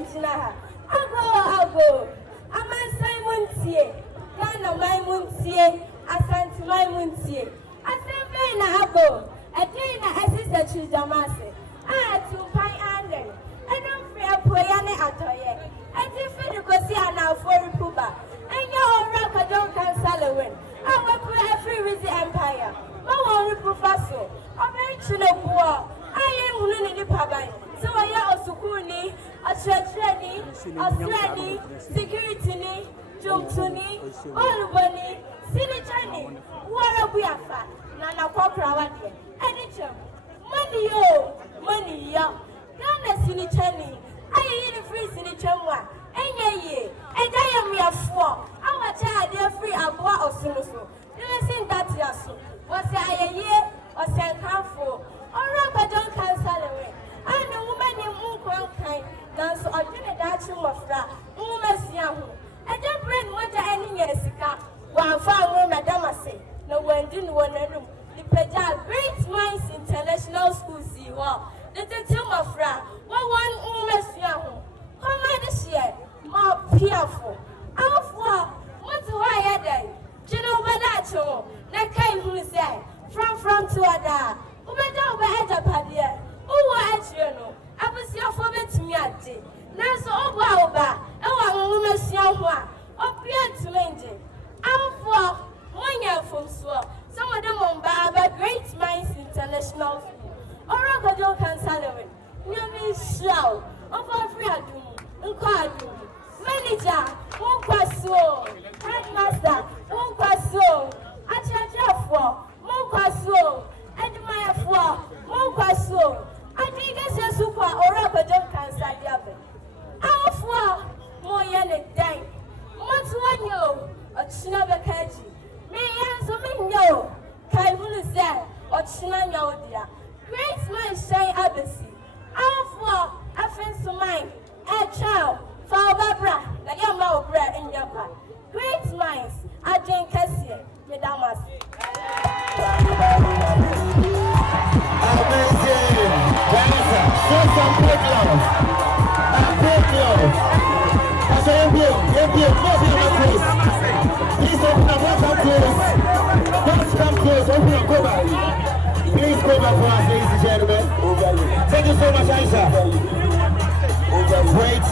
Mijina. Ago. Aman Simon Tie. Ghana my Muntie. Asante my Muntie. Assembly na ago. A day na assistant to Damase. To Pai Anden. I don't fear Poyane Atoye. I think Fedikosia now for Puba. And your Kwadwo Nkansah Lilwin. I will put every Weezy Empire. My one professor. I'm very poor. I am running the public. So I am a Sukuni, a Treni, a Strani, security, Jumtuni, Olubani, Sinichani, Warabuafa, Nana Poprawadi, Anything. Money, yo. Ghana Sinichani. I eat free Sinichamwa. Ye, and I am your four. Our child, dear free Abua or Sulusu. You listen that yasu. Was I a year or sent handful? Or Kwadwo Nkansah Lilwin. And a woman named Unquankai, dance or dinner dancing of Ra, Umas Yahu. I don't bring water any yesika. One found Madame say, no one didn't want to room. The Pejal Great Minds International School see well. The tomb of Ra, one Umas Yahu. Come on this year, more fearful. Alpha, what's why I day? General Badacho, Nakai who said, from to Ada. Umeda Wada Padia. Oh, at you know, I was your former to me at day. Now so Oba, oh, woman's young one, appeared to Lady. Alpha, 1 year from Swell, some of them on Baba Great Minds International School. Or Kwadwo Nkansah Lilwin. We are being shout of our free Adum, Nkwadwo. Manager, Mukwaso, Headmaster, Mukwaso, Achajafo, Mukwaso, Edmayafo, Mukwaso. I think it's a super or Kwadwo Nkansah Lilwin. Alpha, Moyane Dang. What's 1 year? A Chinabakaji. Me answer me no. Kai Huluza, or Chinanyo dear. Great man shine abyssy. Alpha, offense to mine, a child, for Barbara, the young man bread in your part. Great minds, I drink Cassia, Medamas. Amazing! Vanessa, show some quick love. Quick love. I say, MPO, close your mouth, please open up, once come close, open up, go back. Please go back for us, ladies and gentlemen. Thank you so much, Aisha. Great.